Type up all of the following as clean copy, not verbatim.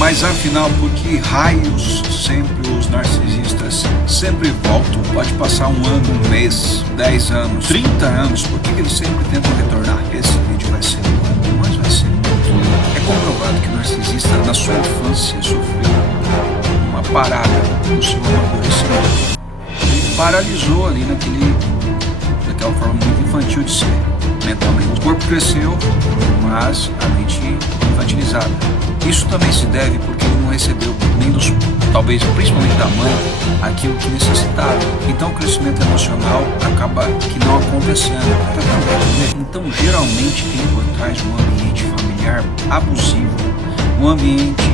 Mas afinal, por que raios sempre os narcisistas sempre voltam? Pode passar um ano, um mês, 10 anos, 30 anos, por que eles sempre tentam retornar? Esse vídeo vai ser longo, mas vai ser muito longo. É comprovado que o narcisista na sua infância sofreu uma parada no seu amadurecimento. Ele paralisou ali naquela forma muito infantil de ser, mentalmente. O corpo cresceu, mas a mente infantilizada. Isso também se deve porque ele não recebeu nem dos, talvez principalmente da mãe, aquilo que necessitava. Então o crescimento emocional acaba que não acontecendo. Então geralmente tem por trás um ambiente familiar abusivo, um ambiente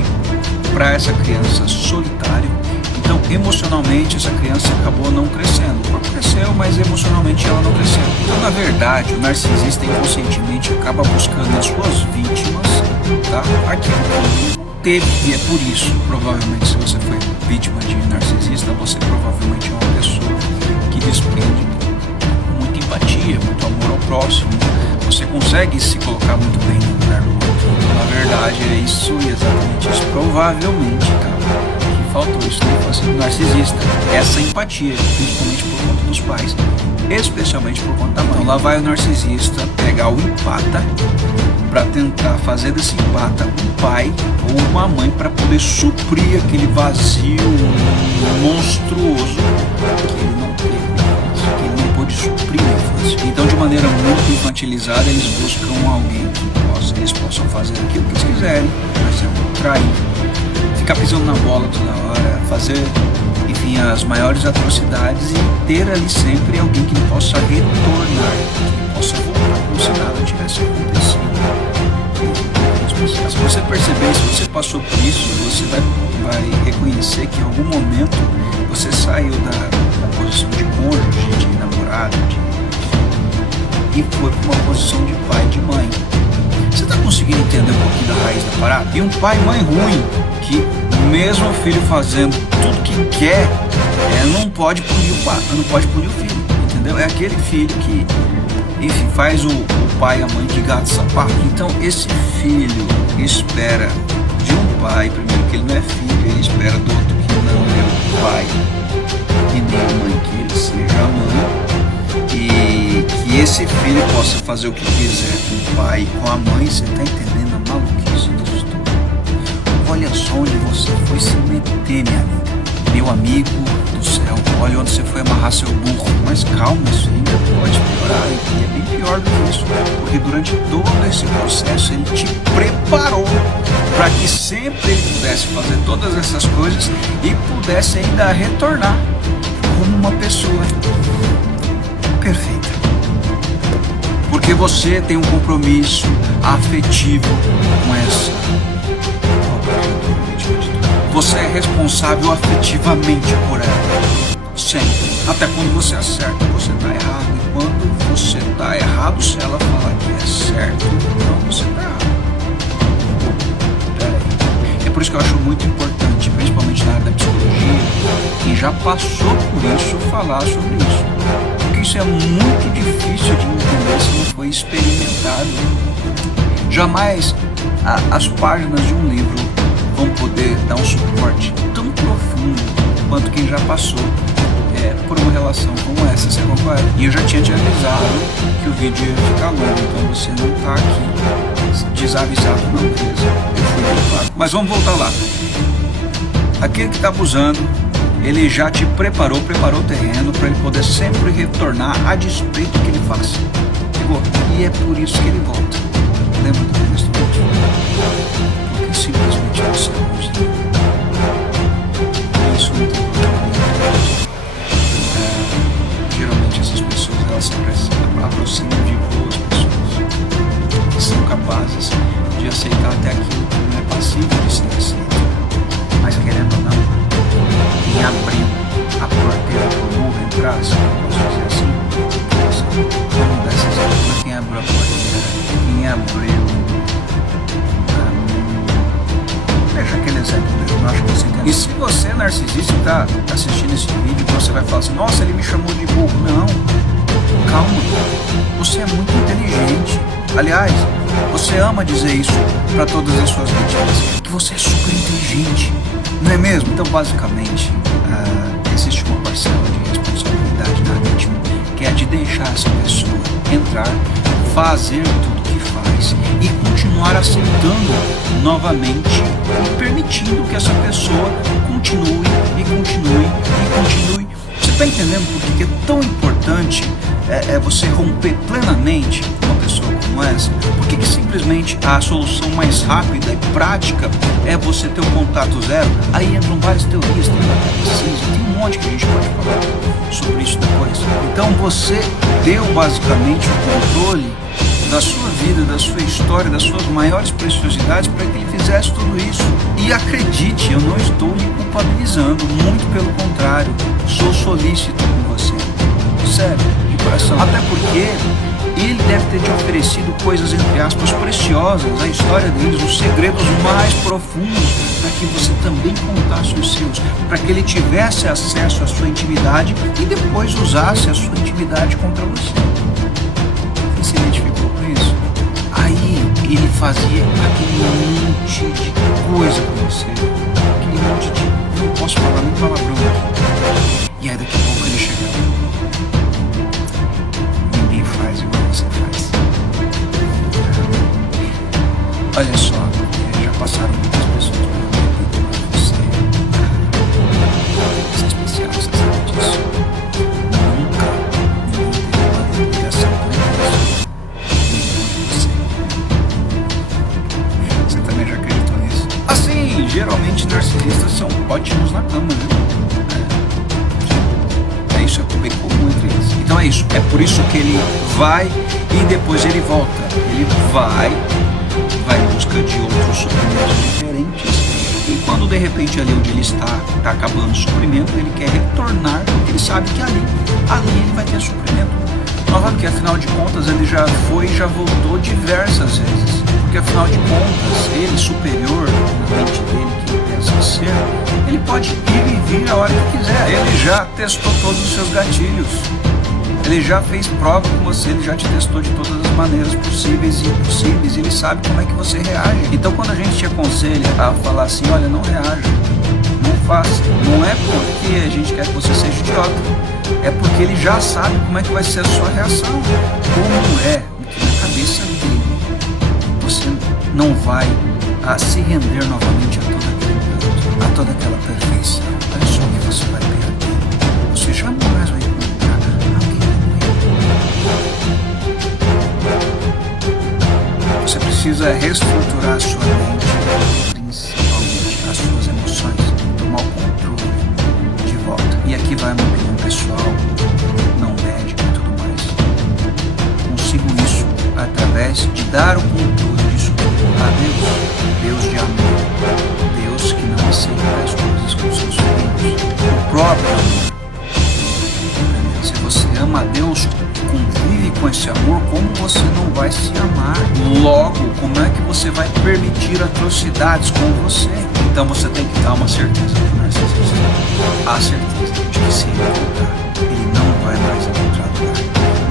para essa criança solitário. Então emocionalmente essa criança acabou não crescendo. O corpo cresceu, mas emocionalmente ela não cresceu. Então na verdade o narcisista inconscientemente acaba buscando nas suas vítimas, tá, aquilo que ele teve. E é por isso, provavelmente, se você foi vítima de narcisista, você provavelmente é uma pessoa que desprende muita empatia, muito amor ao próximo. Você consegue se colocar muito bem no lugar do outro. Então na verdade é isso, exatamente isso. Provavelmente, cara, faltou isso na infância do narcisista, essa empatia, principalmente por conta dos pais, especialmente por conta da mãe. Então lá vai o narcisista pegar o empata para tentar fazer desse empata um pai ou uma mãe para poder suprir aquele vazio monstruoso que ele não teve na infância, que ele não pôde suprir na infância. Então de maneira muito infantilizada eles buscam alguém que eles possam fazer aquilo que eles quiserem, por exemplo, trair, ficar pisando na bola toda hora, fazer, enfim, as maiores atrocidades e ter ali sempre alguém que ele possa retornar, que ele possa voltar como se nada tivesse acontecido. Se você perceber, se você passou por isso, você vai reconhecer que em algum momento você saiu da posição de cônjuge, de namorado, e foi para uma posição de pai e de mãe. Você está conseguindo entender um pouquinho da raiz da parada? E um pai e mãe ruim, que mesmo o filho fazendo tudo que quer, não pode punir o pai, não pode punir o filho, entendeu? É aquele filho que, enfim, faz o pai e a mãe de gato sapato. Então esse filho espera de um pai, primeiro que ele não é filho, ele espera do outro que não é o pai e nem a mãe, que ele seja a mãe, e que esse filho possa fazer o que quiser com o pai e com a mãe. Você tá entendendo a maluquice disso tudo? Olha só onde você foi se meter, minha amiga. Meu amigo do céu, olha onde você foi amarrar seu burro. Mas calma, isso ainda pode piorar, e é bem pior do que isso, porque durante todo esse processo ele te preparou para que sempre ele pudesse fazer todas essas coisas e pudesse ainda retornar como uma pessoa perfeita. Porque você tem um compromisso afetivo com essa. Você é responsável afetivamente por ela. Sempre. Até quando você acerta, você está errado. E quando você está errado, se ela falar que é certo, então você está errado. É por isso que eu acho muito importante, principalmente na área da psicologia, quem já passou por isso, falar sobre isso. Porque isso é muito difícil de entender se não foi experimentado. Jamais as páginas de um livro vão poder dar um suporte tão profundo quanto quem já passou por uma relação como essa, você concorda? E eu já tinha te avisado que o vídeo ia ficar longo, então você não tá aqui desavisado não, beleza? Eu fui bem claro. Mas vamos voltar lá. Aquele que tá abusando, ele já te preparou o terreno para ele poder sempre retornar a despeito do que ele faça. Pegou? E é por isso que ele volta. Lembra do começo do vídeo? Porque simplesmente você é bonzinho. Isso não tem problema nenhum. Geralmente essas pessoas, elas se aproximam de boas pessoas que são capazes de aceitar até aquilo que não é passível de ser aceito. Mas querendo ou não, quem abriu a porteira para o burro entrar, se eu posso dizer assim, vamos dar esse exemplo. Quem abriu a porteira, quem abriu deixa aquele exemplo mesmo, eu acho que você entende. E se você é narcisista e está assistindo esse vídeo, você vai falar assim, nossa, ele me chamou de burro. Não, calma, você é muito inteligente. Aliás, Você ama dizer isso para todas as suas vítimas, que você é super inteligente, não é mesmo? Então, basicamente, existe uma parcela de responsabilidade na vítima, que é de deixar essa pessoa entrar, fazer tudo que faz e continuar aceitando novamente e permitindo que essa pessoa continue e continue e continue. Você está entendendo por que é tão importante você romper plenamente com uma pessoa como essa? Por que simplesmente a solução mais rápida e prática é você ter o contato zero? Aí entram várias teorias, tem um monte que a gente pode falar sobre isso depois. Então você deu basicamente o controle da sua vida, da sua história, das suas maiores preciosidades para que ele fizesse tudo isso. E acredite, eu não estou lhe culpabilizando, muito pelo contrário, sou solícito com você, sério, de coração. Até porque ele deve ter te oferecido coisas, entre aspas, preciosas, a história deles, os segredos mais profundos, para que você também contasse os seus, para que ele tivesse acesso à sua intimidade e depois usasse a sua intimidade contra você. Você se identificou com isso? Aí ele fazia aquele monte de coisa com você, aquele monte de... não posso falar nem palavrão aqui. E aí daqui a pouco ele chegava. Ninguém faz igual você faz. Olha só, já passaram muitas pessoas pela minha vida, mas você é especial, você sabe disso. Nunca ninguém teve uma ligação com isso. Você também já acreditou nisso? Assim, geralmente narcisistas são ótimos na cama, né? Isso é bem comum entre eles. Então é isso, é por isso que ele vai e depois ele volta. Ele vai em busca de outros suprimentos diferentes. E quando de repente ali onde ele está acabando o suprimento, ele quer retornar, porque ele sabe que ali ele vai ter suprimento. Novamente, que afinal de contas ele já foi e já voltou diversas vezes. Porque afinal de contas, ele superior, na mente dele, que ele pensa ser, ele pode ir e vir a hora que quiser. Ele já testou todos os seus gatilhos. Ele já fez prova com você, ele já te testou de todas as maneiras possíveis e impossíveis. Ele sabe como é que você reage. Então quando a gente te aconselha a falar assim, olha, não reaja, não faça, não é porque a gente quer que você seja idiota. É porque ele já sabe como é que vai ser a sua reação. Como é que na cabeça dele você não vai se render novamente a toda aquela perfeição. Olha só o que você vai perder. Você jamais vai encontrar alguém como ele. Você precisa reestruturar a sua mente, principalmente as suas emoções, tomar o controle de volta. E aqui vai uma opinião pessoal, não médica e tudo mais. Consigo isso através de dar o controle disso a Deus, Deus de amor, Deus que não aceita as coisas com seus filhos, o próprio amor. Se você ama a Deus, convive com esse amor, como você não vai se amar? Logo, como é que você vai permitir atrocidades com você? Então você tem que dar uma certeza para o narcisista. A certeza de que se ele voltar, ele não vai mais encontrar lugar,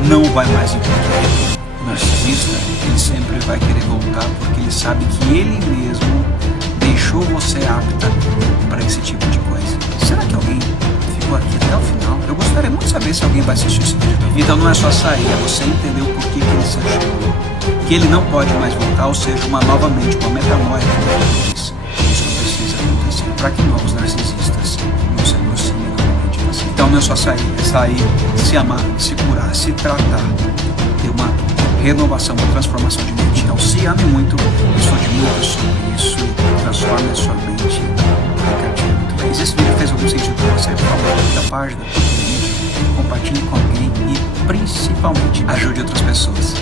não vai mais encontrar retorno. O narcisista, ele sempre vai querer voltar porque ele sabe que ele mesmo deixou você apta para esse tipo de coisa. Será que alguém ficou aqui até o final? Eu gostaria muito de saber se alguém vai assistir esse vídeo. Então não é só sair, é você entender o porquê que ele se achou, que ele não pode mais voltar, ou seja, uma metanoia, como ele diz. Isso precisa acontecer para que novos narcisistas não se aproximem novamente de você. Então não é só sair, é sair, se amar, se curar, se tratar, ter uma renovação, uma transformação de mente. Então se ame muito, estude muito sobre isso e transforme a sua mente. Se esse vídeo fez algum sentido para você, por favor, curta a página, compartilhe com alguém e principalmente ajude outras pessoas.